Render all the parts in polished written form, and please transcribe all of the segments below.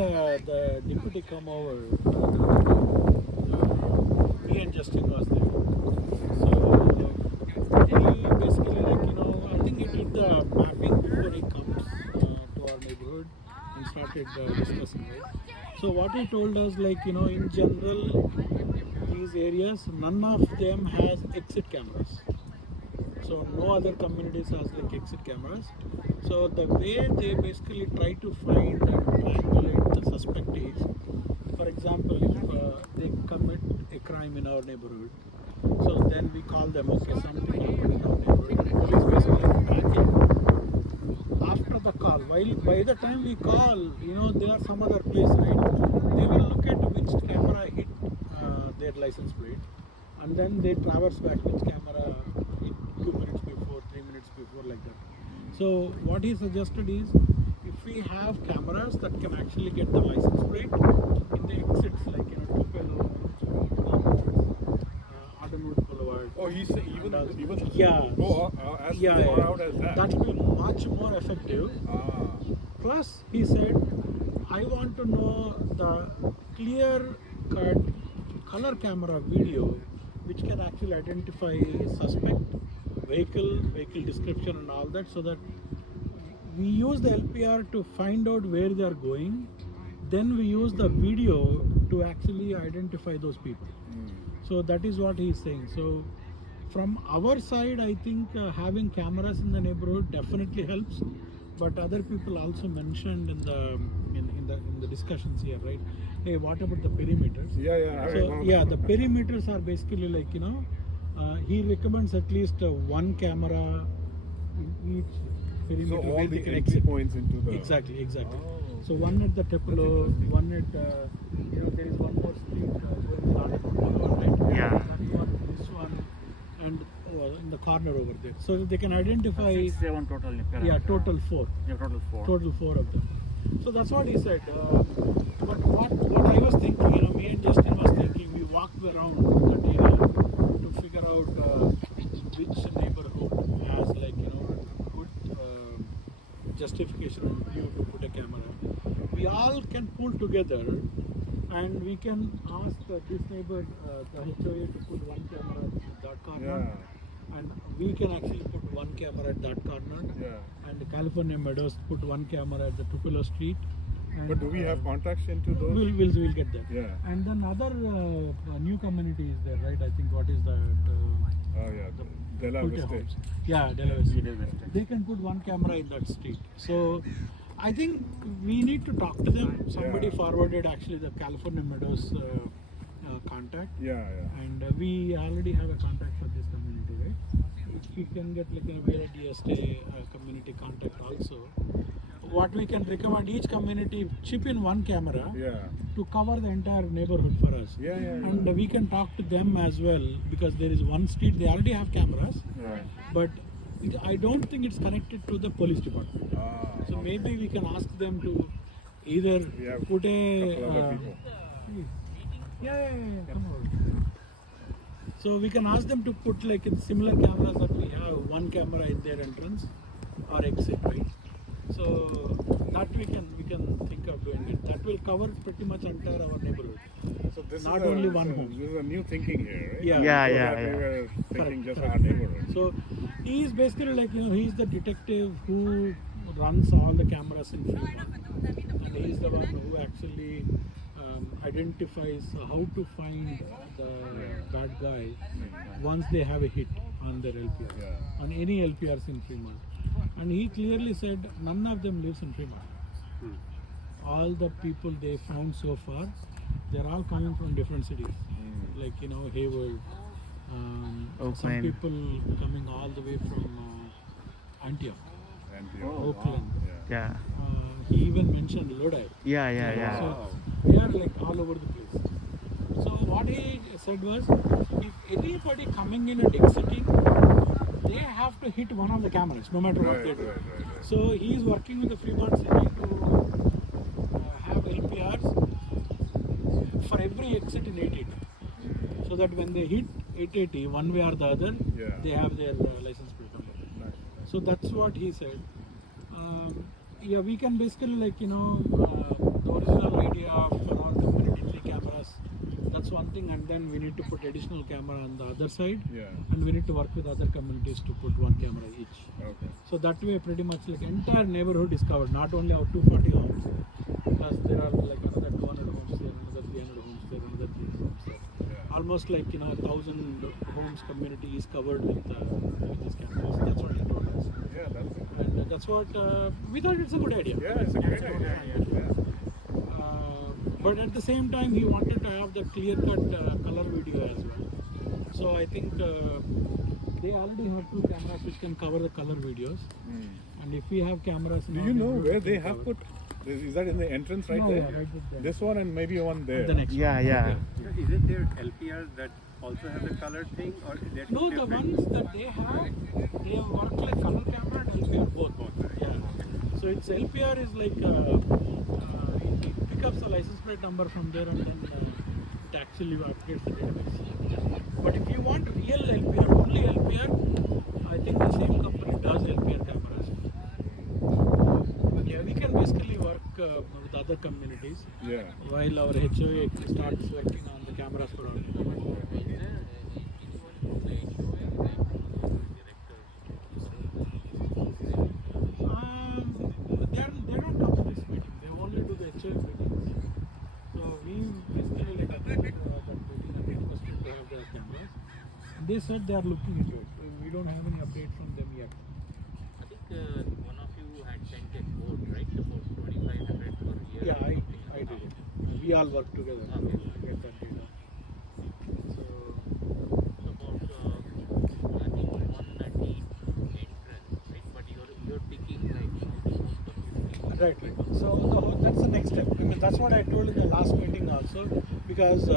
the deputy come over. Me and Justin was there. So he basically I think he did the mapping before he comes to our neighborhood and started discussing it. So what he told us in general these areas none of them has exit cameras. So no other communities has exit cameras. So the way they basically try to find and triangulate the suspect is, for example, if they commit a crime in our neighborhood, so then we call them, okay, something happened in our neighborhood, and police basically back in. After the call, by the time we call, they are some other place, right? They will look at which camera hit their license plate, and then they traverse back which camera hit 2 minutes before, 3 minutes before, like that. So what he suggested is, if we have cameras that can actually get the license plate in the exits, like Tupelo, Ardenwood Boulevard. Oh, he said even yeah, go as far out as that. That will be much more effective. Plus, he said, I want to know the clear-cut color camera video which can actually identify suspect, vehicle description and all that, so that we use the LPR to find out where they are going, then we use the video to actually identify those people. So that is what he is saying. So from our side, I think having cameras in the neighborhood definitely helps, but other people also mentioned in the discussions here, right? Hey, what about the perimeters? So the perimeters are basically he recommends at least one camera in each perimeter. So all the entry points into the... Exactly. Oh. So one at the Tupelo, one at, there is one more street going to Ardenwood, right? Yeah. That one, this one, and in the corner over there. So they can identify... 6, 7 total. Yeah, total 4. Yeah, total 4. Total 4 of them. So that's what he said. But what I was thinking, me and Justin was thinking, we walked around that area to figure out which neighborhood has good justification and view to put a camera. We all can pull together and we can ask this neighbor, the HOA, to put one camera at that corner. And we can actually put one camera at that corner. And the California Meadows put one camera at the Tupelo Street. And, but do we have contacts into those? We'll get that. Yeah. And then other new community is there, right? I think what is that? Della Vista. Yeah, Della Vista. They can put one camera in that street. So I think we need to talk to them. Somebody forwarded actually the California Meadows contact. And we already have a contact for this community, right? If we can get a VLDSA community contact also. What we can recommend, each community chip in one camera to cover the entire neighborhood for us. And we can talk to them as well, because there is one street, they already have cameras, but I don't think it's connected to the police department. So maybe we can ask them to either put a... come on. So we can ask them to put similar cameras that we have, one camera in their entrance or exit, right? So that we can think of doing it. That will cover pretty much entire our neighborhood. So this not is only one home. This is a new thinking here, right? Yeah. We were thinking just our neighborhood. So he is basically he's the detective who runs all the cameras in Fremont, and he is the one who actually identifies how to find the bad guy once they have a hit on their LPR, on any LPRs in Fremont. And he clearly said none of them lives in Fremont. All the people they found so far, they're all coming from different cities, like Hayward. Some people coming all the way from Antioch, Oakland. He even mentioned Lodi. So they are all over the place. So what he said was, if anybody coming in and exiting, they have to hit one of the cameras, no matter what they do. So he is working with the Fremont City to have LPRs for every exit in 880, so that when they hit 880, one way or the other, they have their license plate on it. So that's what he said. We can basically the original and then we need to put additional camera on the other side, Yeah. and we need to work with other communities to put one camera each. Okay. So that way, pretty much like entire neighborhood is covered, not only our 240 homes, plus there are like another 200 homes there, another 300 homes there, another 300 homes there. Yeah. Almost like 1,000 homes community is covered with these cameras. That's what he told us, Yeah, that's it. and that's what we thought it's a good idea. Yeah, it's a great idea. Yeah. But at the same time, he wanted to have the clear-cut color video as well. So I think they already have 2 cameras which can cover the color videos. Mm. And if we have cameras, Do you know where they have put? Is that in the entrance right No, there? yeah, right there. This one and maybe one there. The next one. Yeah. So is it their LPR that also have the color thing, or they're No, the different? ones that they have work like color camera and LPR both. Yeah. So it's LPR is like it picks up the license plate number from there, and then it actually updates the database. But if you want real LPR, only LPR, I think the same company does LPR cameras. Yeah, we can basically work with other communities Yeah. while our HOA starts working on the cameras for our they don't come to this meeting. They only do the HOA meetings. So we basically like attended that meeting and requested to have their cameras. And they said they are looking into it. We don't have any update from them yet. I think one of you had sent a quote, right? About 2,500 per year. Yeah, I did it. We all work together to Okay. get that data. So About, I think 130 entrance, right? But you're picking like the most of right. So that's the next step. I mean, that's what I told in the last meeting also, because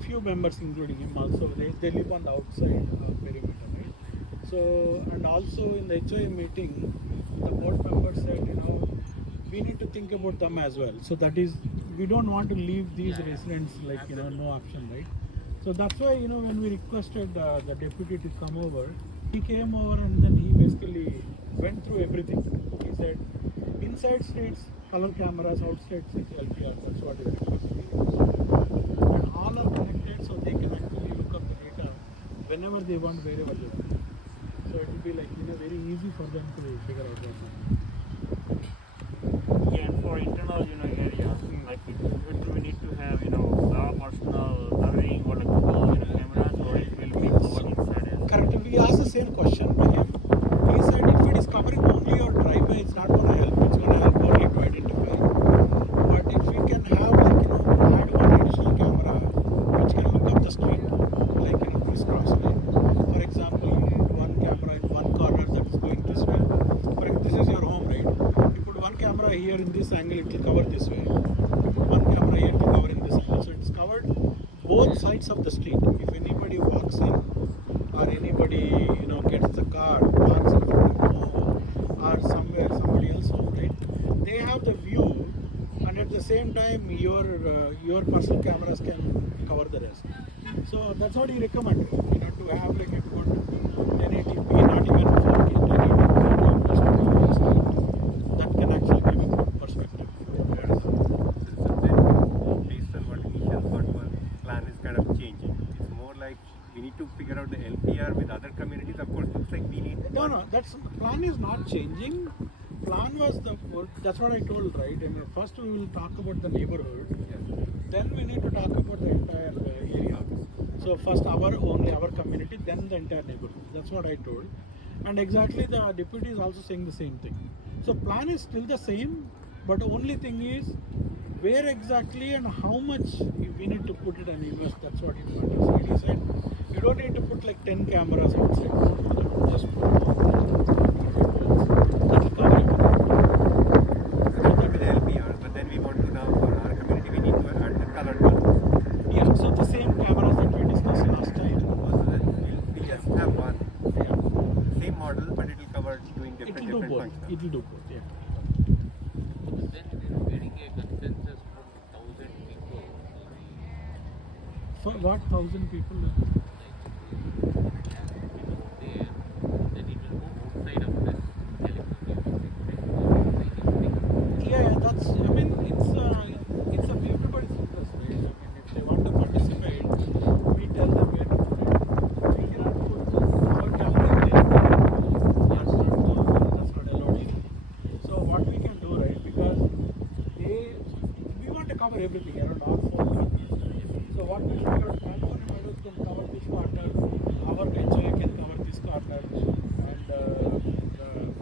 few members, including him, also they live on the outside perimeter, right? So and also in the HOA meeting, the board members said, we need to think about them as well. So that is, we don't want to leave these residents like no option, right? So that's why when we requested the deputy to come over, he came over and then he basically went through everything. He said, inside streets, color cameras, outside streets, LPR. That's what he requested. And all are connected, so they can actually look up the data whenever they want, wherever they want. So it will be like very easy for them to figure out that. Yeah, and for internal, areas, like we need to have, personal covering or like cameras, or it will be covered inside it. Correct. We asked the same question to him. He said if it is covering only your driveway, it's not going to help. It's going to help only to identify. But if we can have add one additional camera which can look up the street, like crisscross, right? For example, you put one camera in one corner that is going this way. For example, this is your home, right? You put one camera here in this angle, it will cover this way. You put one camera here, it will cover in this angle. So it's covered both sides of the street. If anybody walks in, or anybody gets the car, parks in front of home, or somebody else home, right? They have the view, and at the same time your personal cameras can cover the rest. So that's what he recommended. To have like a good 1080p, not even 4K, 1080p cameras to be used, that can actually give a good perspective. So then, based on what initial thought was, plan is kind of changing. It's more like we need to figure out the LPR with other communities. Of course, looks like we need. No, that's plan is not changing. Plan was that's what I told, right? I mean, first we will talk about the neighborhood, then we need to talk about the entire area. So first only our community, then the entire neighborhood. That's what I told. And exactly the deputy is also saying the same thing. So plan is still the same, but the only thing is where exactly and how much we need to put it and invest. That's what he wanted. He said you don't need to put like 10 cameras outside. Just put that will cover it. With the LPR, but then we want to now for our community we need to add the colored ones. Yeah, so the same cameras that we discussed last time. Also, then we just have one Yeah. same model, but it will cover doing It different will do both. functions. It will do both, yeah. But then we're getting a consensus from 1,000 people. For what 1,000 people? There, then it will go outside of the California. Yeah, that's. I mean, it's everybody's interest, right? I mean, if they want to participate, cover everything around all 4 corners. So what we figured out, California Meadows can cover this corner, our HOA can cover this corner, and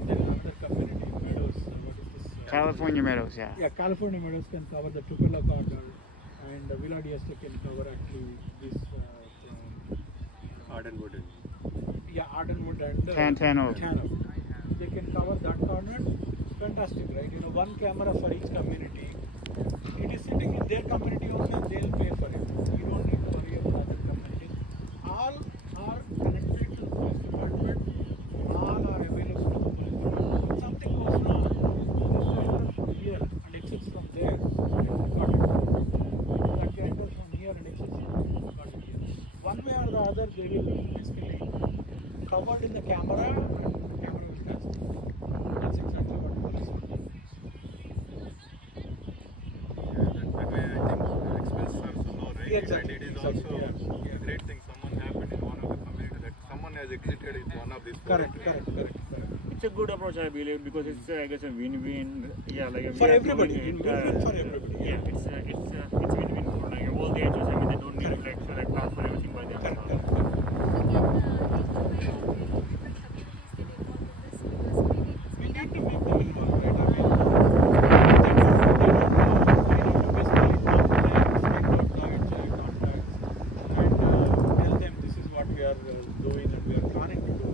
then another community, Meadows, what is this? California Meadows, yeah. Yeah, California Meadows can cover the Tupelo corner, and Villa D'Este can cover actually this Ardenwood. yeah, Ardenwood and Tantano. Tantano. They can cover that corner. Fantastic, right? You know, one camera for each community. It is sitting in their community only, they'll pay for it. You don't need to worry about other communities. All are connected to the police department. All are available to the police department. If something goes wrong, this guy enters from here and exits from there. Got it. That guy enters from here and exits from there. Got it. One way or the other, they will basically covered in the camera and the camera will test. That's exactly what police will do. That way, I think expenses are so low, right? Yeah, exactly. And it is Exactly, also yeah. a great thing. Someone happened in one of the community that someone has exited in one of these. Correct. It's a good approach, I believe, because it's I guess a win-win. Yeah, like For we are everybody, doing it, win-win for everybody. Yeah, it's win-win for like all the agents. I mean, they don't need to like transfer everything by Correct. themselves. We need to make them involved, right? I mean, they don't know. We need to basically talk to them, find out the HOA contacts, and tell them this is what we are doing and we are planning to do.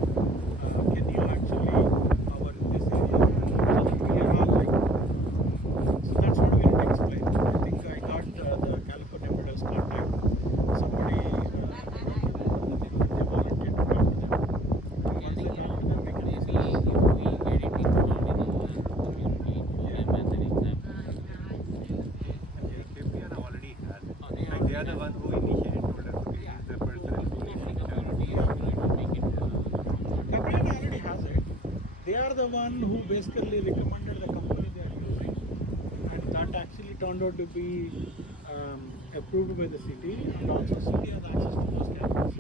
Can you actually cover this area? So that we are all like, so that's what we need to explain. I think I got the California Meadows contact. Somebody, they volunteered to talk to them. Once they talk to them, we can Maybe if we get it installed in our community program as an example. Capiana already has it. Oh, they Like they are the one who initiated told us we use the person Every who community is going to make it. Capriana already has it. They are the one who basically recommended the company they are using, and that actually turned out to be approved by the city, and also city has access to those cameras.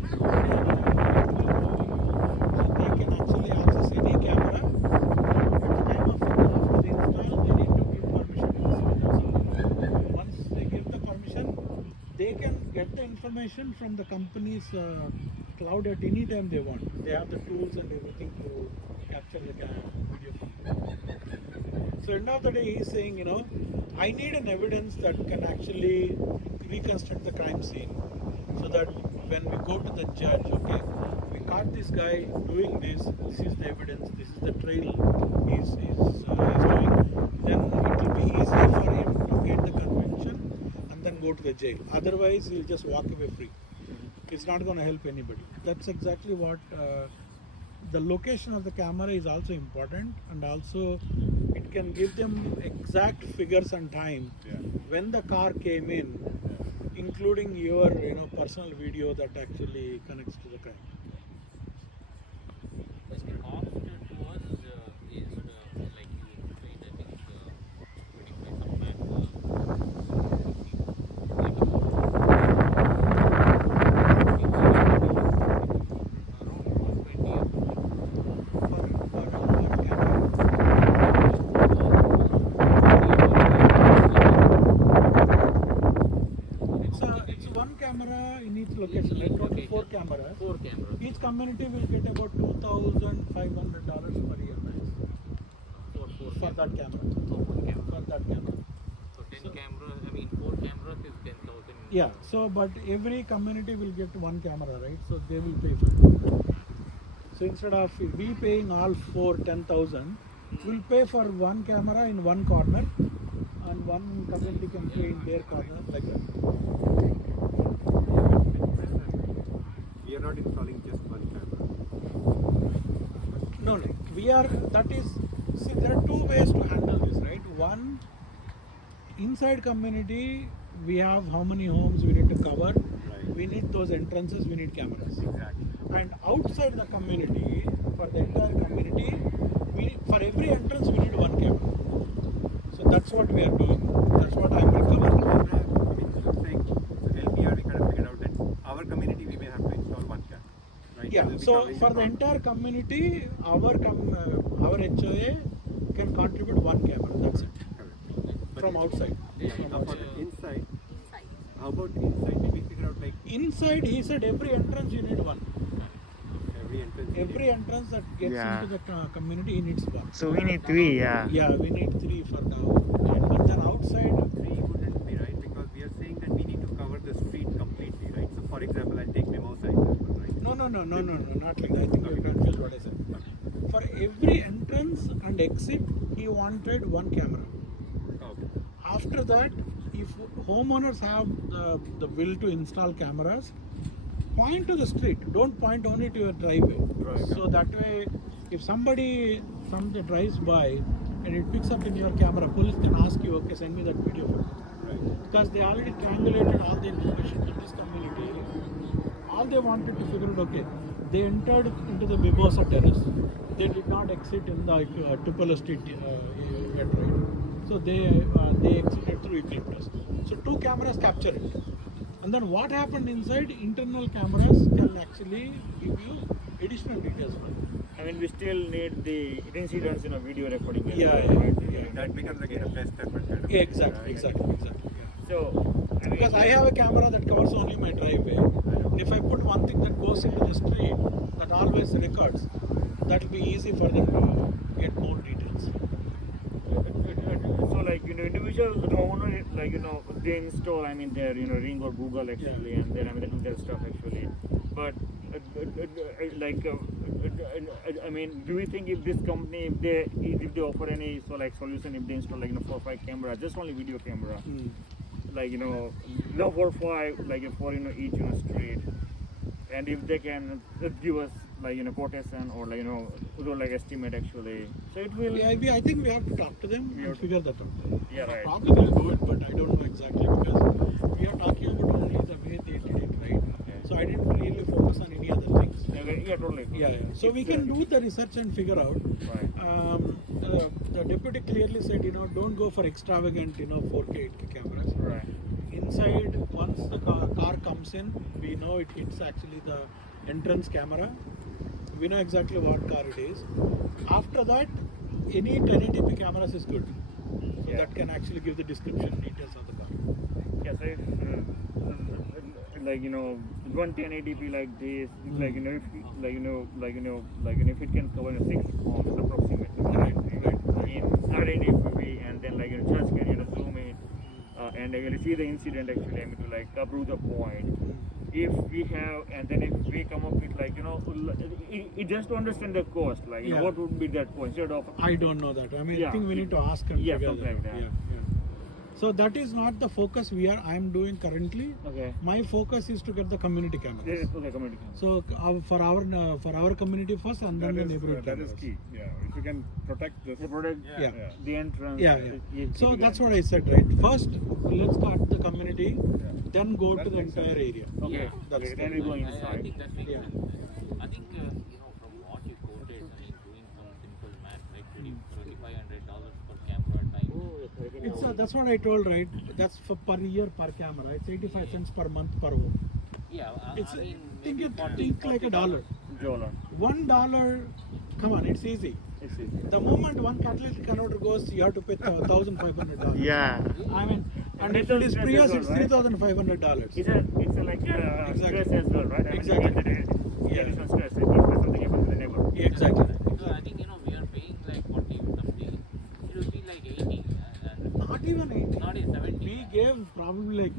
So they can actually access any camera. At the time of after they install, they need to give permission to the city. That's all. Once they give the permission, they can get the information from the company's cloud at any time they want. They have the tools and everything to capture the video from them. So end of the day, he's saying, you know, I need an evidence that can actually reconstruct the crime scene, so that when we go to the judge, okay, we caught this guy doing this. This is the evidence. This is the trail he's doing. Then it will be easy for him to get the conviction and then go to the jail. Otherwise, he'll just walk away free. It's not going to help anybody. That's exactly what the location of the camera is also important, and also it can give them exact figures and time when the car came in, including your personal video that actually connects to the crime. But the cost to us is like you explained, I think 25 some lakh. It's one camera in each location, right? Total 4 cameras. 4 cameras. Each community will get about $2,500 per year, right? For that camera. For that camera. So 10 cameras, I mean 4 cameras is 10,000. Yeah, so but every community will get one camera, right? So they will pay for it. So instead of we paying all 4 10,000, we'll pay for one camera in one corner, and one community can pay in their corner, like that. we are not installing just one camera. No, we are, that is, see, there are 2 ways to handle this, right? One, inside community, we have how many homes we need to cover. Right. We need those entrances, we need cameras. Exactly. And outside the community, for the entire community, for every entrance we need one camera. So that's what we are doing. That's what I'm recovering. It looks like LPR we kind of figured out that our community we may have to install one camera. Right? Yeah. We'll be So covering for the farm. entire community, our HOA can contribute one camera. That's it. Correct. from outside. From For outside. the inside, how about inside? Did we figure out like Inside, he said every entrance you need one. every entrance? Every entrance that gets Yeah. into the community, he needs one. So we need 3, yeah. Yeah, we need 3 for now. But then outside, 3 wouldn't be right because we are saying that we need to cover the street completely, right? So for example, I'll take Mimosa example, right? no, not like that. I think you confused what I said. For every entrance and exit, he wanted one camera. Okay. After that, if homeowners have the will to install cameras, point to the street. Don't point only to your driveway. Right. So that way, if somebody drives by and it picks up in your camera, police can ask you, okay, send me that video footage. Right. Because they already triangulated all the information to this community. All they wanted to figure out, okay, they entered into the Mimosa Terrace. They did not exit in the Tupelo Street yet, right? So they exited through Eucalyptus. So 2 cameras capture it. And then what happened inside, internal cameras can actually give you additional details. I mean, we still need the incidents, video recording. as Yeah, well, yeah, right? yeah. That becomes again a best effort kind of. Yeah, exactly. Yeah. So, I mean, Because I have a camera that covers only my driveway. If I put one thing that goes into the street that always records, that will be easy for them to get more details. so like individual homeowner, they install, their Ring or Google actually, and then they do their stuff actually. But do we think if this company, if they offer any solution, if they install 4 or 5 cameras, just only video camera, no 4 or 5, for each street, and if they can give us quotation or estimate actually, so it will. Yeah, I think we have to talk to them and figure that out. Yeah, right. Probably they'll do it, but I don't know exactly because we are talking about only the way they did it, right? So I didn't really focus on any other things. Yeah, totally. Yeah. So we can do the research and figure out. Right. The deputy clearly said, don't go for extravagant, 4K, 8K cameras. Right. Inside, once the car comes in, we know it hits actually the entrance camera. We know exactly what car it is. After that, any 1080p cameras is good. So Yeah. that can actually give the description details of the car. Yeah, so if, 11080p like this, if it can cover 6 homes approximately, Right. not any FPV, and then just can zoom in and actually see the incident actually, to prove the point. If we have, and then if we come up with it just to understand the cost, Yeah. what would be that cost instead of. I don't know that. I Yeah. think we need to ask and Yeah, figure something that like out. that. Yeah. So that is not the focus I am doing currently. Okay. My focus is to get the community cameras. Yeah, okay, community. So for our community first, and then the neighborhood That is cameras. key. Yeah, if you can protect this. The product, Yeah. the entrance. Yeah. is So key. that's what I said, right? First, let's start the community, then go That to the makes entire sense. area. Okay. That's Okay, the- then we go I inside. think that makes Yeah. sense. I think from what you quoted, doing some simple math, like $2,500 per camera time. That's what I told, right? That's for per year per camera. It's 85 cents per month per home. Yeah, It's I mean, think maybe it 40, think like $1. $1. $1. Come on, it's easy. The moment one catalytic converter goes, you have to pay $1,500. Yeah. I mean, and if Little it is stress Prius, as well, it's right? $3,500. It's a like Exactly. stress as well, right? I mean, Exactly. you get the Yeah. additional stress if something happens to the neighbor. Exactly. So I think we are paying like 40 something. It will be like 80, and Not even 80. not even 70. We gave probably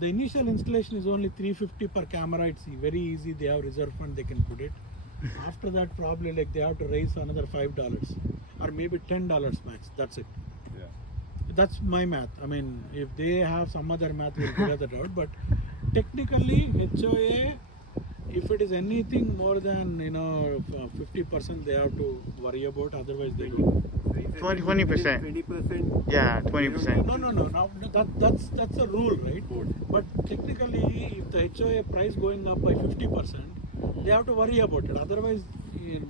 the initial installation is only $350 per camera. It's very easy. They have reserve fund, they can put it. After that, probably they have to raise another $5 or maybe $10 max. That's it. Yeah. That's my math. I mean, if they have some other math, we'll figure that out. But technically, HOA, if it is anything more than 50%, they have to worry about. Otherwise, they don't. 20%. 20%. Yeah, 20%. No. Now that's a rule, right? But technically, if the HOA price going up by 50%, they have to worry about it. Otherwise, in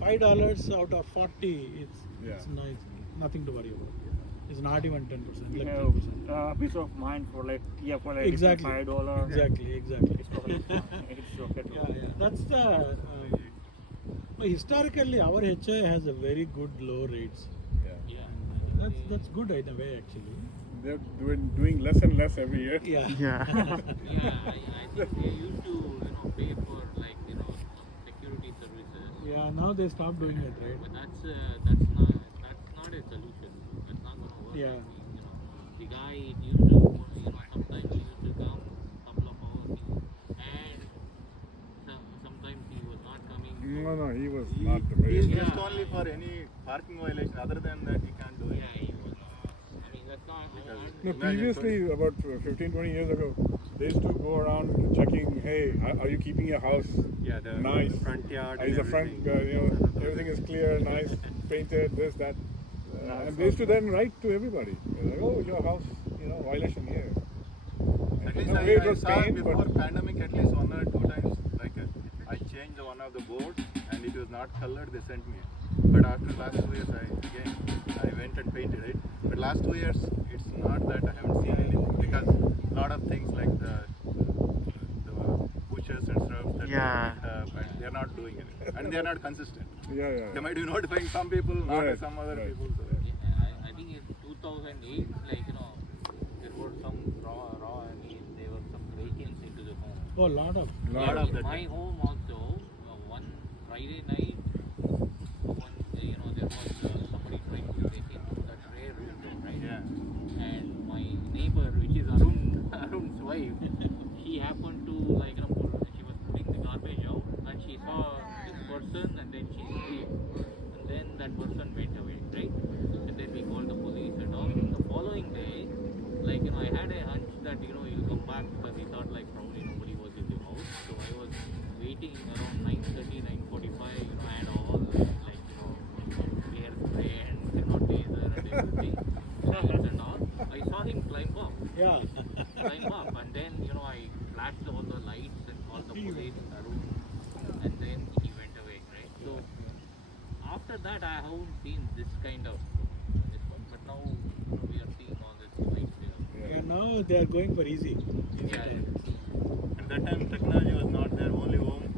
$5 out of 40, it's nice, nothing to worry about. It's not even 10%, You like have 10%. peace of mind for Exactly. $5. Exactly. It's totally fine. It's okay. Yeah. That's the. Historically, our HOA has a very good low rates. Yeah. Yeah. That's good in a way actually. They're doing less and less every year. Yeah. Yeah. Yeah, I think they used to, pay for like, security services. Yeah. Now they stopped doing it, right? But that's not a solution. That's not gonna work. Yeah. The guy it used to, sometimes he used to come couple of hours, and sometimes he was not coming. No, he was not the He is main. just only for any parking violation. Other than that, he can't do Yeah, it. he was. I mean, that's not. No, Imagine previously, about 15-20 years ago, they used to go around checking, hey, are you keeping your house Yeah, the nice? front yard. Is the front, everything is clear, nice, painted, this, that. And they used to then write to everybody. Like, oh, your house, violation here. At least In a way it I was saw pain, before but pandemic at least 1 or 2 times. Like I changed one of the boards and it was not colored. They sent me. But after last 2 years, I went and painted it. But last 2 years, it's not that I haven't seen anything because a lot of things like the bushes and stuff that Yeah. and they're not doing it, and they're not consistent. yeah. They might be notifying some people, not Right, some other right. people. So, I think in 2008, like, there were some there were some break-ins into the home. Oh, lot of. lot of In that. my home also, one Friday night, there was somebody trying to break into that rare room, right? Yeah. And my neighbor, which is Arun's wife, she happened to, like, she was putting the garbage out, and she saw this person, and then she escaped. And then that person went away, right? And then we called the police and all. The following day, like, I had a hunch that, he'll come back because he thought, like, probably nobody was in the house. So I was waiting around 9:30, 9:45, and all, like, air spray and, taser and everything, lights and all. I saw him climb up, Yeah. and then, I flashed all the lights and called the police in the room, and then he went away, right? So after that, I haven't seen this kind of this one, but now we are seeing all this lights here. Yeah. Now they are going for easy. Yeah. And that time technology was not there. Only home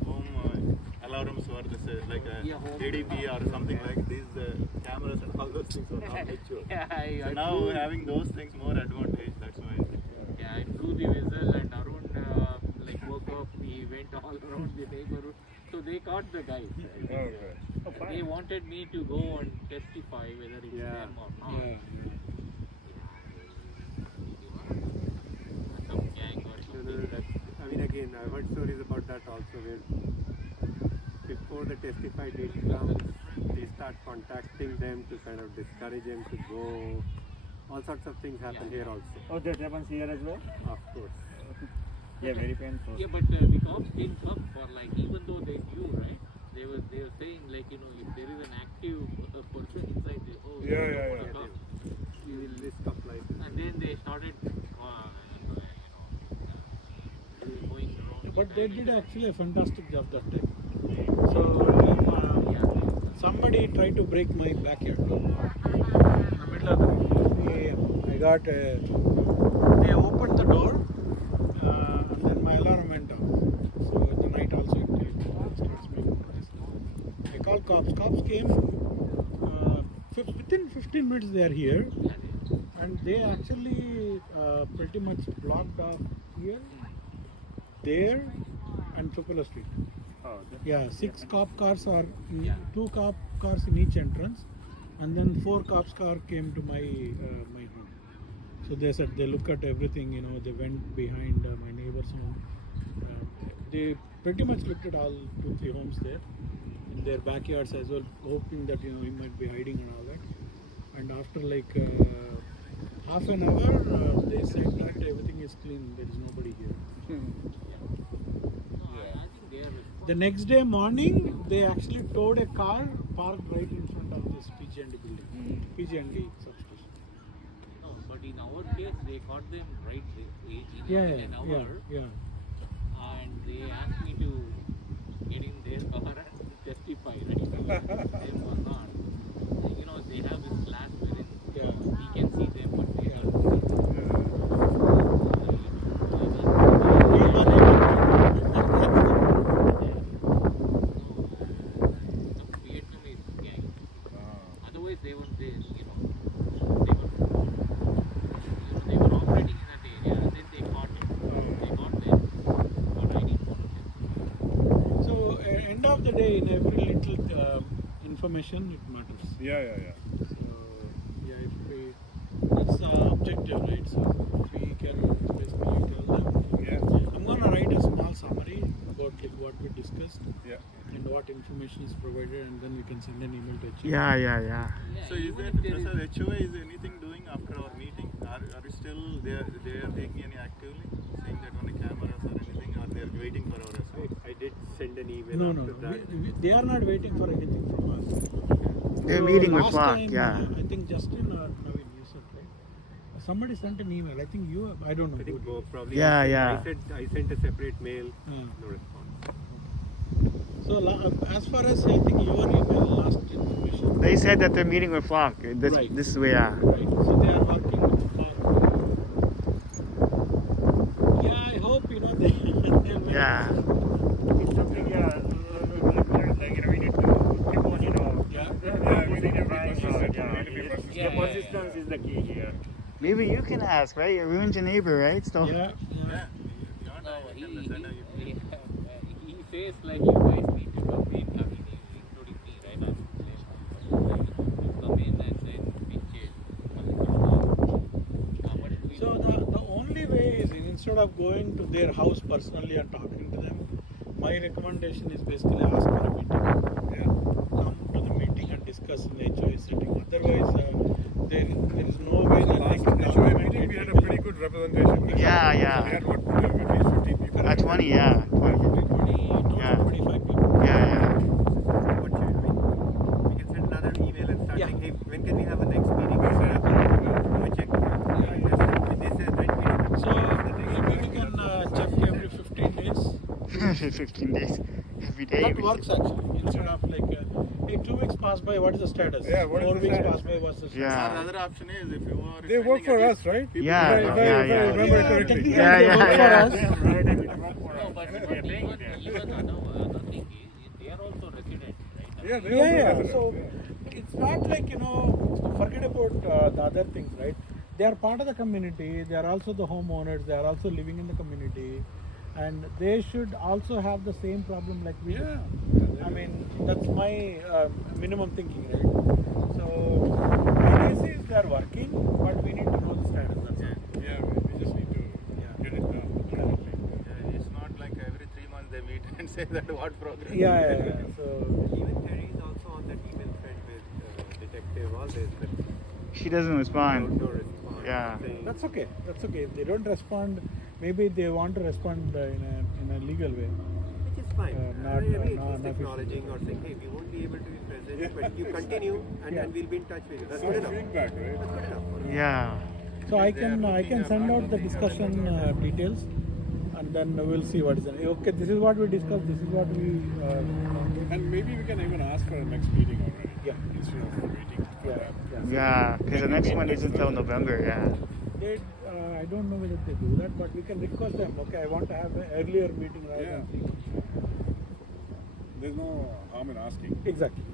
alarms were this, like a Yeah, home. ADP or something like these cameras and all those things were not mature. Yeah, So I now flew, having those things more advantage. That's why. yeah, I flew the whistle, and Arun like woke up. He went all around the neighborhood, so they caught the guy. Okay. They wanted me to go and testify whether it's Yeah. them or not. Yeah. Some gang or something. I mean, again, I've heard stories about that also, where before the testify date comes, they start contacting them to kind of discourage them to go. All sorts of things happen here also. Oh, that happens here as well? Of course. Yeah, very painful. Yeah, but the cops didn't come for, like, even though they knew, right? They were saying, like, if there is an active person inside, Yeah. come. You will list of like. And then they started, going around. But they did actually a fantastic job that time. So somebody tried to break my backyard door. In the middle of the night, I got they opened the door, and then my alarm went off. So in the night also it starts making noise. I called cops. Cops came. Within 15 minutes they are here, and they actually pretty much blocked off here, there, and Chopala Street. Oh, Yeah, 6 cop cars are, 2 cop cars in each entrance, and then 4 cops car came to my my home. So they said they look at everything, they went behind my neighbor's home. They pretty much looked at all 2-3 homes there, in their backyards as well, hoping that he might be hiding and all that. And after like half an hour, they said that everything is clean, there is nobody here. I think they are. The next day morning, they actually towed a car parked right in front of this PG&D building, PG&D substation. No, but in our case, they caught them right in Yeah, an hour, and they asked me to get in their car and testify, right? Them or not. They have this glass wherein we can see them, but they can't see. Some Vietnamese gang. Otherwise, they would, information, it matters. Yeah. So yeah, if we, that's objective, right? So if we can basically tell them. Yeah. I'm gonna write a small summary about like what we discussed Yeah. and what information is provided, and then we can send an email to HM. Yeah. So is there, Prasad, HOA is anything doing after our meeting? Are you still they are taking any actively, saying that on the cameras or anything, or they are waiting for our response? I did send an email No, after that. they are not waiting for anything from us. They're So meeting with last Flock, time, yeah. I think Justin or Naveen, you said, right? Somebody sent an email. I think you. I don't know. I think who did. probably Yeah, I yeah. sent a separate mail, Uh, no response. So as far as I think your email last information. They said that they're meeting with Flock. Right. This is where, yeah. Right. So they are working with Flock. Yeah, I hope they'll make Yeah. It's something, yeah, like, we need to keep on, Yeah. We need to be persistent. yeah, We need to be persistent. the persistence is the key here. Maybe you can ask, right? It ruins your neighbor, right? So. Yeah. Yeah. No, You can send a- he says like you guys need to come in, I mean, including me, right? You come in and then pitch it. So the only way is instead of going to their house personally and talking to them, my recommendation is basically ask for a meeting. Yeah. Come to the meeting and discuss in the HOA setting. Otherwise, there is no way that they Last can HOA meeting, we had a pretty good representation. Yeah. We had what, at least 15 people. 20, yeah. 20. 20, Yeah. 25 people. Yeah. What should we? We can send another email and start Yeah. saying, hey, when can we have a next meeting? We check. They said, right? So maybe we can check every 15 days. 15 days. Every day. That works actually. Instead of like, hey, 2 weeks pass by, what is the status? Yeah, what is 4 the weeks status? pass by, what's the status? Yeah. Or another option is if you are. They work for us, right? Yeah, If I yeah. remember correctly. technically Yeah, they yeah, work for yeah. us. Right, and it work for No, us. but We are even paying them. another thing is they are also residents, right? Yeah, they Yeah, also yeah. residents, So yeah. it's not like forget about the other things, right? They are part of the community. They are also the homeowners. They are also living in the community, and they should also have the same problem like we do. Yeah. I mean, that's my minimum thinking, right? So my guess is they are working, but we need to know the status. That's it. Yeah, we just need to get it done. Yeah, it's not like every 3 months they meet and say that what progress. Yeah. So Even Terry is also on that email thread with detective, all this, but She doesn't respond. no response. Yeah. Saying, that's okay. That's okay. If they don't respond, maybe they want to respond in a legal way. which is fine. Not- I mean, not at least official. acknowledging or saying, hey, we won't be able to be present, but you continue and, Yeah. and we'll be in touch with you. That's Good good enough. feedback, right? That's good enough. Yeah. So I can send out the discussion details, and then we'll see what is it. Okay, this is what we discussed. This is what we. And maybe we can even ask for a next meeting already. Yeah. Instead of waiting for Yeah. that. Yeah. Because the next one isn't until November, yeah. They, I don't know whether they do that, but we can request them. Okay, I want to have an earlier meeting rather Yeah. than 3 months. There's no harm in asking. Exactly.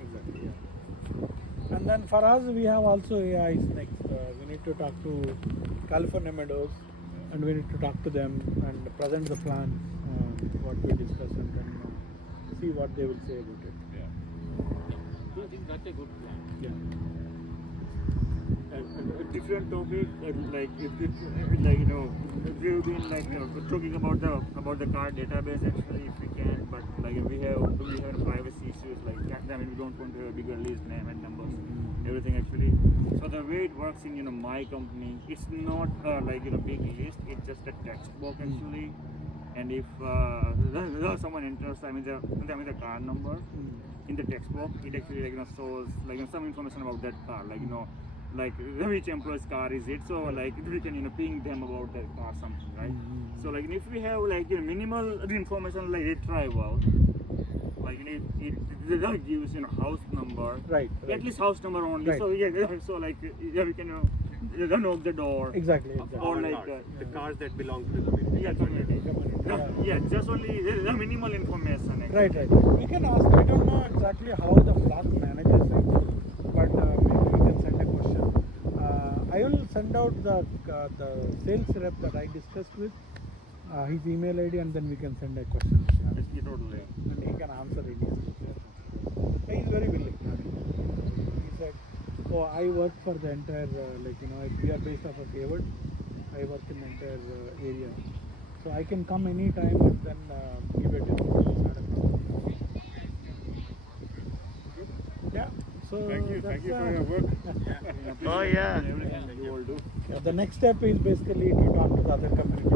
Yeah. And then for us, we have also AIs next. We need to talk to California Meadows, and we need to talk to them and present the plan, what we discussed, and then see what they will say about it. Yeah. I think that's a good plan. Yeah. And a different topic, like if we've been talking about the car database actually, if we can, but like we have privacy issues, like I mean we don't want to have a bigger list, name and numbers, everything actually. So the way it works in my company, it's not big list. It's just a text box actually. And if someone enters, the car number in the text box, it actually shows some information about that car, like which employee's car is it, so we can ping them about that car something, right? So if we have minimal information like retrieval, it gives house number, Right. at least house number only, Right. so we can knock the door, Exactly. or All like cars, the cars that belong to the community. yeah, community. Yeah. Yeah, just only the minimal information actually. Right. We can ask. I don't know exactly how the Flock manages it, but maybe we can send a question. I will send out the sales rep that I discussed with his email ID, and then we can send a question. Yeah, totally. And he can answer immediately. He's very willing. He said, "Oh, I work for the entire we are based off of Hayward. I work in the entire area, so I can come anytime and then give it. It's not a problem." Yeah. So Thank you that's, for your work. Oh yeah. Everything you all do. The next step is basically to talk to the other community